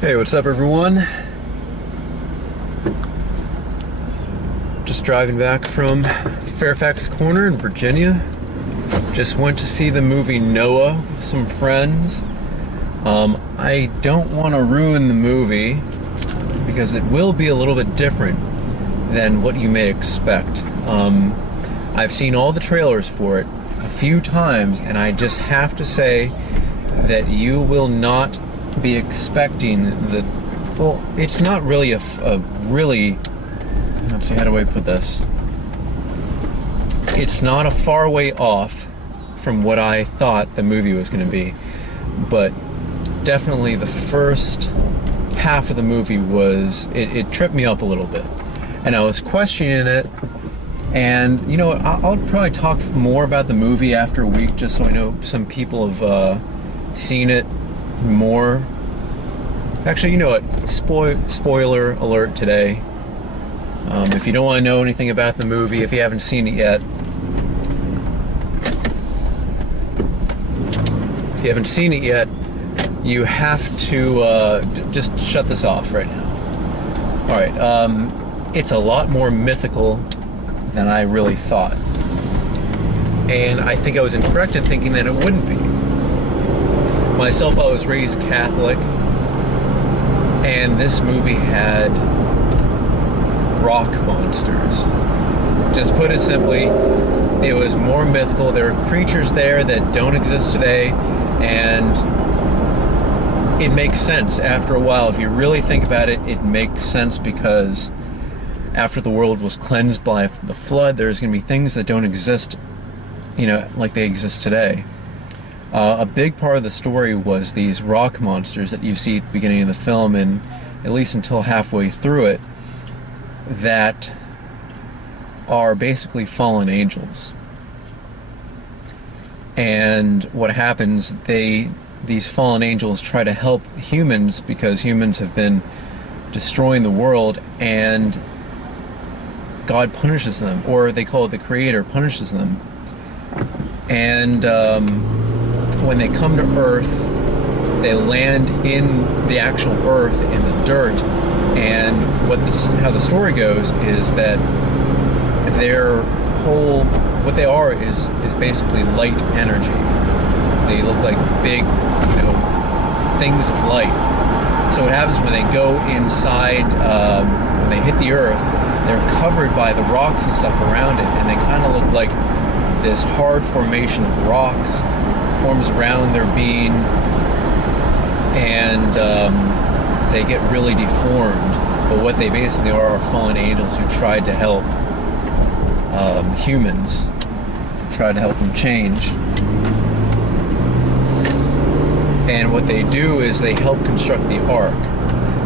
Hey, what's up, everyone? Just driving back from Fairfax Corner in Virginia. Just went to see the movie Noah with some friends. I don't want to ruin the movie because it will be a little bit different than what you may expect. I've seen all the trailers for it a few times, and I just have to say that you will not be expecting the... Well, it's not really a really... Let's see, how do I put this? It's not a far way off from what I thought the movie was going to be, but definitely the first half of the movie was... It tripped me up a little bit, and I was questioning it. And you know what, I'll probably talk more about the movie after a week, just so I know some people have seen it more. Actually, you know what, spoiler alert today. If you don't want to know anything about the movie, if you haven't seen it yet, you have to just shut this off right now. Alright, it's a lot more mythical than I really thought. And I think I was incorrect in thinking that it wouldn't be. Myself, I was raised Catholic, and this movie had rock monsters. Just put it simply, it was more mythical. There are creatures there that don't exist today, and it makes sense after a while. If you really think about it, it makes sense, because after the world was cleansed by the flood, there's going to be things that don't exist, you know, like they exist today. A big part of the story was these rock monsters that you see at the beginning of the film, and at least until halfway through it, that are basically fallen angels. And what happens, these fallen angels try to help humans because humans have been destroying the world, and God punishes them, or they call it the Creator punishes them. And when they come to Earth, they land in the actual Earth, in the dirt. And how the story goes is that what they are is basically light energy. They look like big, things of light. So what happens when they go inside, when they hit the Earth, they're covered by the rocks and stuff around it, and they kind of look like this hard formation of rocks forms around their being, and they get really deformed. But what they basically are fallen angels who tried to help humans, tried to help them change. And what they do is they help construct the Ark.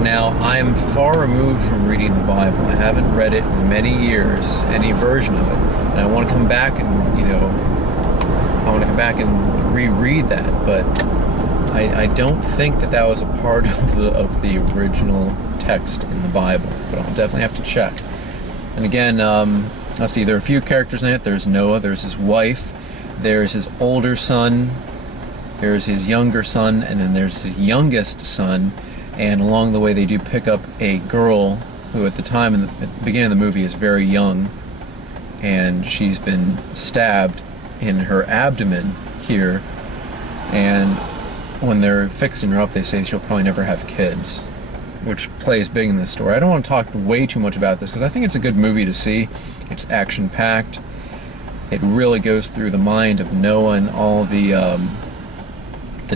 Now, I'm far removed from reading the Bible. I haven't read it in many years, any version of it. And I want to come back and, reread that. But I don't think that was a part of the original text in the Bible. But I'll definitely have to check. And again, let's see, there are a few characters in it. There's Noah, there's his wife, there's his older son, there's his younger son, and then there's his youngest son. And along the way, they do pick up a girl who at the time, at the beginning of the movie, is very young, and she's been stabbed in her abdomen here, and when they're fixing her up, they say she'll probably never have kids, which plays big in this story. I don't want to talk way too much about this, because I think it's a good movie to see. It's action-packed. It really goes through the mind of Noah and all the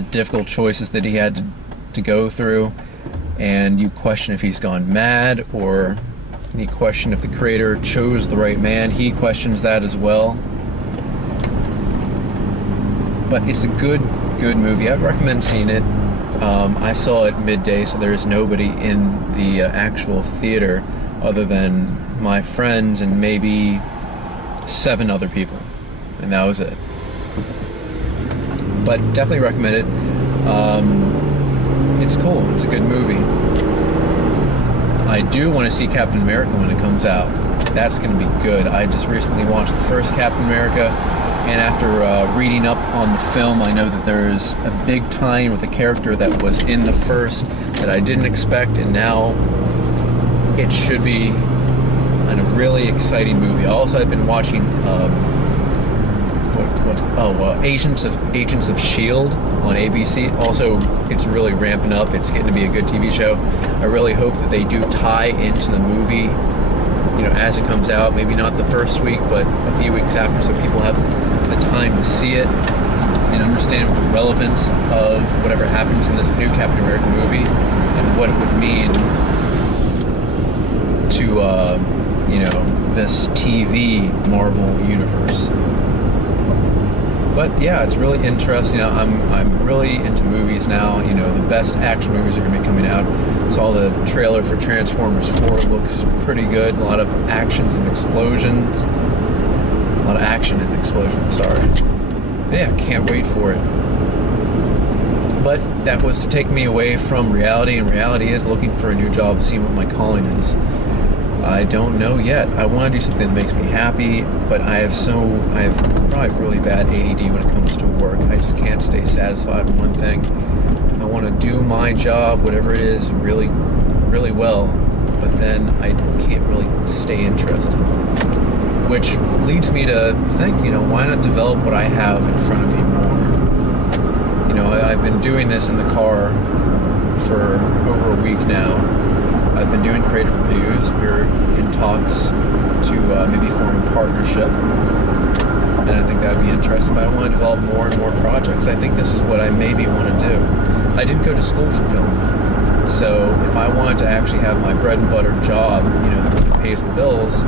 difficult choices that he had to go through, and you question if he's gone mad, or you question if the Creator chose the right man. He questions that as well. But it's a good movie. I recommend seeing it. I saw it midday, so there is nobody in the actual theater other than my friends and maybe 7 other people, and that was it. But definitely recommend it. It's cool. It's a good movie. I do want to see Captain America when it comes out. That's going to be good. I just recently watched the first Captain America, and after reading up on the film, I know that there's a big tie-in with a character that was in the first that I didn't expect, and now it should be a really exciting movie. Also, I've been watching Agents of Shield on ABC. Also, it's really ramping up. It's getting to be a good TV show. I really hope that they do tie into the movie, as it comes out. Maybe not the first week, but a few weeks after, so people have the time to see it and understand the relevance of whatever happens in this new Captain America movie and what it would mean to this TV Marvel universe. But yeah, it's really interesting. I'm really into movies now. The best action movies are going to be coming out. Saw the trailer for Transformers 4. It looks pretty good. A lot of actions and explosions. A lot of action and explosions, sorry. Yeah, can't wait for it. But that was to take me away from reality, and reality is looking for a new job, seeing what my calling is. I don't know yet. I want to do something that makes me happy, but I have probably really bad ADD when it comes to work. I just can't stay satisfied with one thing. I want to do my job, whatever it is, really, really well, but then I can't really stay interested. Which leads me to think, why not develop what I have in front of me more? I've been doing this in the car for over a week now. I've been doing creative reviews. We're in talks to maybe form a partnership, and I think that would be interesting. But I want to develop more and more projects. I think this is what I maybe want to do. I didn't go to school for film, so if I wanted to actually have my bread and butter job, that pays the bills,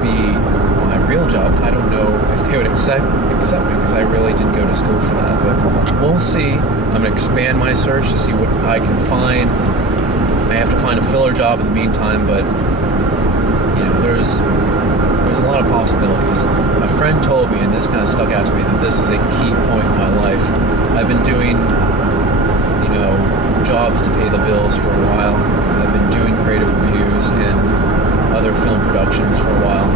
be my real job, I don't know if they would accept me, because I really didn't go to school for that. But we'll see. I'm going to expand my search to see what I can find. I have to find a filler job in the meantime, but there's a lot of possibilities. A friend told me, and this kind of stuck out to me, that this is a key point in my life. I've been doing jobs to pay the bills for a while. I've been doing creative reviews and other film productions for a while.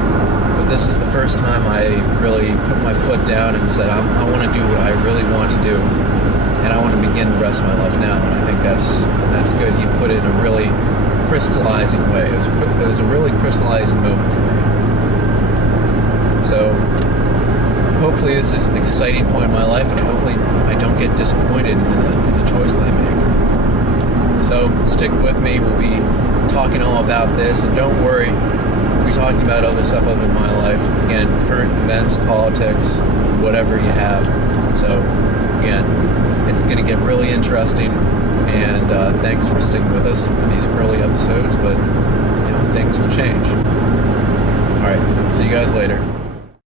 But this is the first time I really put my foot down and said, I want to do what I really want to do, and I want to begin the rest of my life now. And I think that's good. He put it in a really crystallizing way. It was a really crystallizing moment for me. So hopefully this is an exciting point in my life, and hopefully I don't get disappointed in the choice that I make. So stick with me. We'll be talking all about this, and don't worry, we'll be talking about other stuff other than my life. Again, current events, politics, whatever you have. So again, it's going to get really interesting, and thanks for sticking with us for these early episodes, but things will change. Alright, see you guys later.